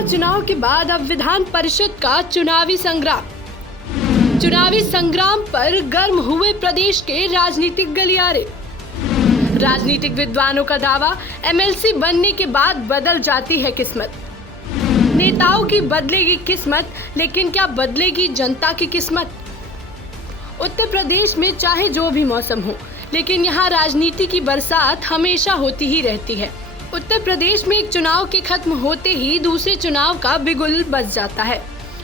लोकसभा चुनाव के बाद अब विधान परिषद का चुनावी संग्राम पर गर्म हुए प्रदेश के राजनीतिक गलियारे। राजनीतिक विद्वानों का दावा, एमएलसी बनने के बाद बदल जाती है किस्मत। नेताओं की बदलेगी किस्मत, लेकिन क्या बदलेगी जनता की किस्मत? उत्तर प्रदेश में चाहे जो भी मौसम हो, लेकिन यहाँ राजनीति की बरसात हमेशा होती ही रहती है। उत्तर प्रदेश में एक चुनाव के खत्म होते ही दूसरे चुनाव का बिगुल बज जाता है।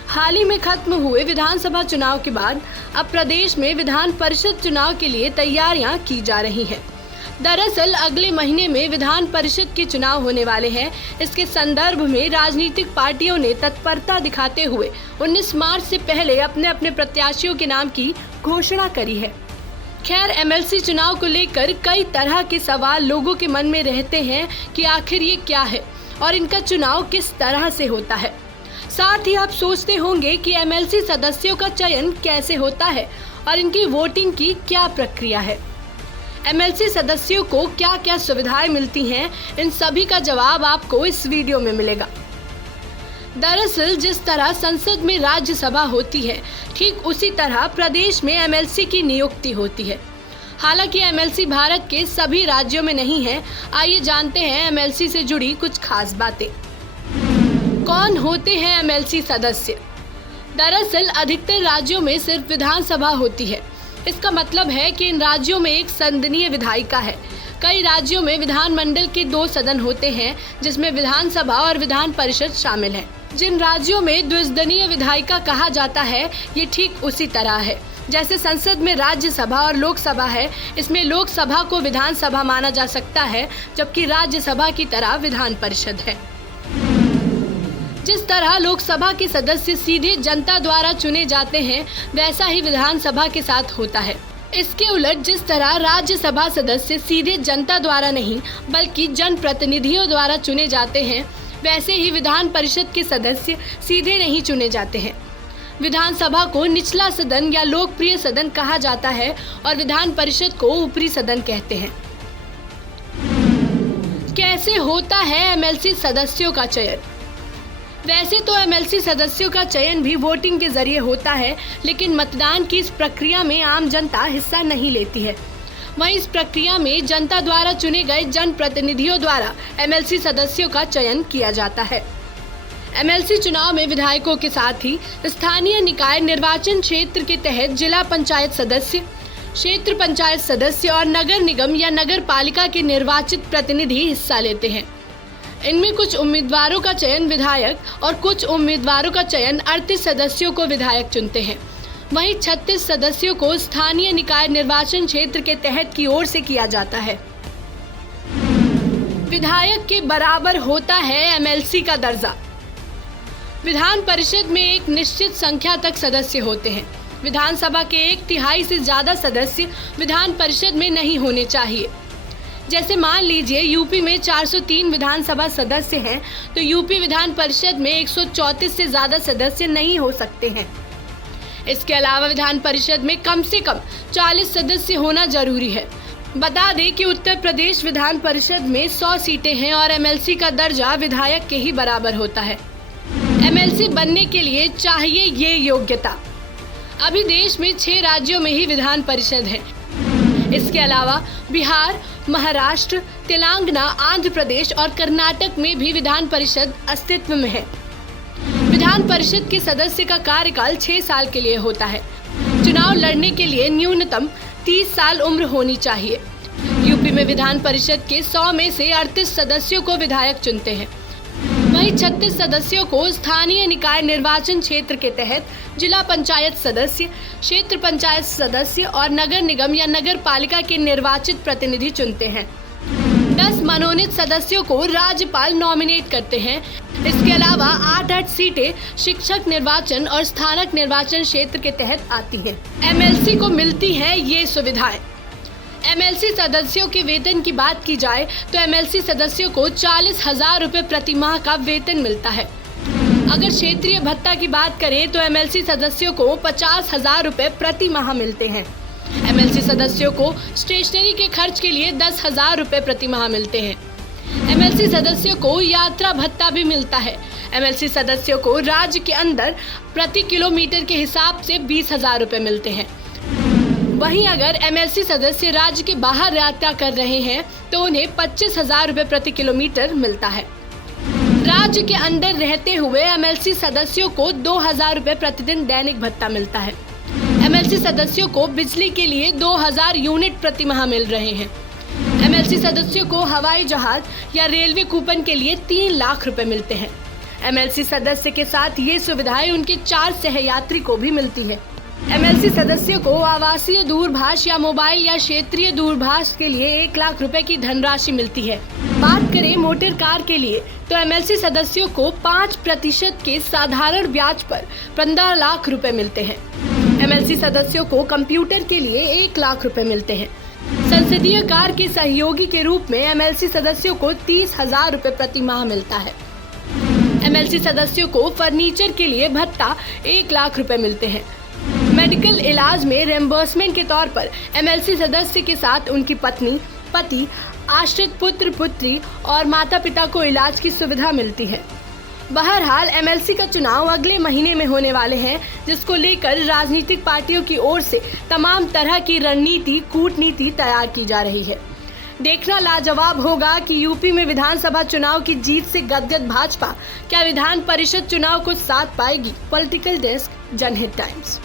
हाल ही में खत्म हुए विधानसभा चुनाव के बाद अब प्रदेश में विधान परिषद चुनाव के लिए तैयारियां की जा रही हैं। दरअसल अगले महीने में विधान परिषद के चुनाव होने वाले हैं। इसके संदर्भ में राजनीतिक पार्टियों ने तत्परता दिखाते हुए 19 मार्च से पहले अपने अपने प्रत्याशियों के नाम की घोषणा करी है। खैर, एमएलसी चुनाव को लेकर कई तरह के सवाल लोगों के मन में रहते हैं कि आखिर ये क्या है और इनका चुनाव किस तरह से होता है। साथ ही आप सोचते होंगे कि एमएलसी सदस्यों का चयन कैसे होता है और इनकी वोटिंग की क्या प्रक्रिया है। एमएलसी सदस्यों को क्या क्या सुविधाएं मिलती हैं, इन सभी का जवाब आपको इस वीडियो में मिलेगा। दरअसल जिस तरह संसद में राज्यसभा होती है, ठीक उसी तरह प्रदेश में एमएलसी की नियुक्ति होती है। हालांकि एमएलसी भारत के सभी राज्यों में नहीं है। आइए जानते हैं एमएलसी से जुड़ी कुछ खास बातें। कौन होते हैं एमएलसी सदस्य? दरअसल अधिकतर राज्यों में सिर्फ विधानसभा होती है। इसका मतलब है कि इन राज्यों में एक संसदीय विधायिका है। कई राज्यों में विधानमंडल के 2 सदन होते हैं, जिसमें विधानसभा और विधान परिषद शामिल है। जिन राज्यों में द्विसदनीय विधायिका कहा जाता है, ये ठीक उसी तरह है जैसे संसद में राज्यसभा और लोकसभा है। इसमें लोकसभा को विधानसभा माना जा सकता है, जबकि राज्यसभा की तरह विधान परिषद है। जिस तरह लोकसभा के सदस्य सीधे जनता द्वारा चुने जाते हैं, वैसा ही विधानसभा के साथ होता है। इसके उलट जिस तरह राज्यसभा सदस्य सीधे जनता द्वारा नहीं बल्कि जनप्रतिनिधियों द्वारा चुने जाते हैं, वैसे ही विधान परिषद के सदस्य सीधे नहीं चुने जाते हैं। विधानसभा को निचला सदन या लोकप्रिय सदन कहा जाता है और विधान परिषद को ऊपरी सदन कहते हैं। कैसे होता है एमएलसी सदस्यों का चयन? वैसे तो एमएलसी सदस्यों का चयन भी वोटिंग के जरिए होता है, लेकिन मतदान की इस प्रक्रिया में आम जनता हिस्सा नहीं लेती है। वहीं इस प्रक्रिया में जनता द्वारा चुने गए जनप्रतिनिधियों द्वारा एमएलसी सदस्यों का चयन किया जाता है। एमएलसी चुनाव में विधायकों के साथ ही स्थानीय निकाय निर्वाचन क्षेत्र के तहत जिला पंचायत सदस्य, क्षेत्र पंचायत सदस्य और नगर निगम या नगर पालिका के निर्वाचित प्रतिनिधि हिस्सा लेते हैं। इनमें कुछ उम्मीदवारों का चयन विधायक और कुछ उम्मीदवारों का चयन 38 सदस्यों को विधायक चुनते हैं। वहीं 36 सदस्यों को स्थानीय निकाय निर्वाचन क्षेत्र के तहत की ओर से किया जाता है। विधायक के बराबर होता है एमएलसी का दर्जा। विधान परिषद में एक निश्चित संख्या तक सदस्य होते हैं। विधानसभा के 1/3 से ज्यादा सदस्य विधान परिषद में नहीं होने चाहिए। जैसे मान लीजिए यूपी में 403 विधानसभा सदस्य हैं, तो यूपी विधान परिषद में 134 से ज्यादा सदस्य नहीं हो सकते हैं। इसके अलावा विधान परिषद में कम से कम 40 सदस्य होना जरूरी है। बता दें कि उत्तर प्रदेश विधान परिषद में 100 सीटें हैं और एमएलसी का दर्जा विधायक के ही बराबर होता है। एमएलसी बनने के लिए चाहिए ये योग्यता। अभी देश में 6 राज्यों में ही विधान परिषद है। इसके अलावा बिहार, महाराष्ट्र, तेलंगाना, आंध्र प्रदेश और कर्नाटक में भी विधान परिषद अस्तित्व में है। विधान परिषद के सदस्य का कार्यकाल 6 साल के लिए होता है। चुनाव लड़ने के लिए न्यूनतम 30 साल उम्र होनी चाहिए। यूपी में विधान परिषद के 100 में से 38 सदस्यों को विधायक चुनते हैं। वहीं 36 सदस्यों को स्थानीय निकाय निर्वाचन क्षेत्र के तहत जिला पंचायत सदस्य, क्षेत्र पंचायत सदस्य और नगर निगम या नगर पालिका के निर्वाचित प्रतिनिधि चुनते हैं। 10 मनोनीत सदस्यों को राज्यपाल नॉमिनेट करते हैं। इसके अलावा 8 सीटें शिक्षक निर्वाचन और स्थानक निर्वाचन क्षेत्र के तहत आती हैं। एमएलसी को मिलती हैं ये सुविधाएं। एमएलसी सदस्यों के वेतन की बात की जाए तो एमएलसी सदस्यों को 40,000 रुपए प्रति माह का वेतन मिलता है। अगर क्षेत्रीय भत्ता की बात करें तो एमएलसी सदस्यों को 50,000 रुपए प्रति माह मिलते हैं। एमएलसी सदस्यों को स्टेशनरी के खर्च के लिए 10,000 रुपए प्रति माह मिलते हैं। एमएलसी सदस्यों को यात्रा भत्ता भी मिलता है। एमएलसी सदस्यों को राज्य के अंदर प्रति किलोमीटर के हिसाब से 20,000 रुपए मिलते हैं। वहीं अगर एमएलसी सदस्य राज्य के बाहर यात्रा कर रहे हैं तो उन्हें 25,000 रुपए प्रति किलोमीटर मिलता है। राज्य के अंदर रहते हुए एमएलसी सदस्यों को 2,000 रुपए प्रतिदिन दैनिक भत्ता मिलता है। एमएलसी सदस्यों को बिजली के लिए 2,000 यूनिट प्रति माह मिल रहे हैं। एमएलसी सदस्यों को हवाई जहाज या रेलवे कूपन के लिए 3 लाख रुपए मिलते हैं। एमएलसी सदस्य के साथ ये सुविधाएं उनके 4 सहयात्री को भी मिलती है। एमएलसी सदस्यों को आवासीय दूरभाष या मोबाइल या क्षेत्रीय दूरभाष के लिए 1 लाख रुपए की धनराशि मिलती है। बात करें मोटर कार के लिए तो एमएलसी सदस्यों को 5% के साधारण ब्याज पर 15 लाख रुपए मिलते हैं। एमएलसी सदस्यों को कंप्यूटर के लिए 1 लाख रुपए मिलते हैं। संसदीय कार्य के सहयोगी के रूप में एमएलसी सदस्यों को 30,000 रुपए प्रति माह मिलता है। एमएलसी सदस्यों को फर्नीचर के लिए भत्ता 1 लाख रुपए मिलते हैं। मेडिकल इलाज में रिम्बर्समेंट के तौर पर एमएलसी सदस्य के साथ उनकी पत्नी, पति, आश्रित पुत्र पुत्री और माता पिता को इलाज की सुविधा मिलती है। बहरहाल एमएलसी का चुनाव अगले महीने में होने वाले हैं, जिसको लेकर राजनीतिक पार्टियों की ओर से तमाम तरह की रणनीति कूटनीति तैयार की जा रही है। देखना लाजवाब होगा कि यूपी में विधानसभा चुनाव की जीत से गदगद भाजपा क्या विधान परिषद चुनाव को साथ पाएगी। पॉलिटिकल डेस्क, जनहित टाइम्स।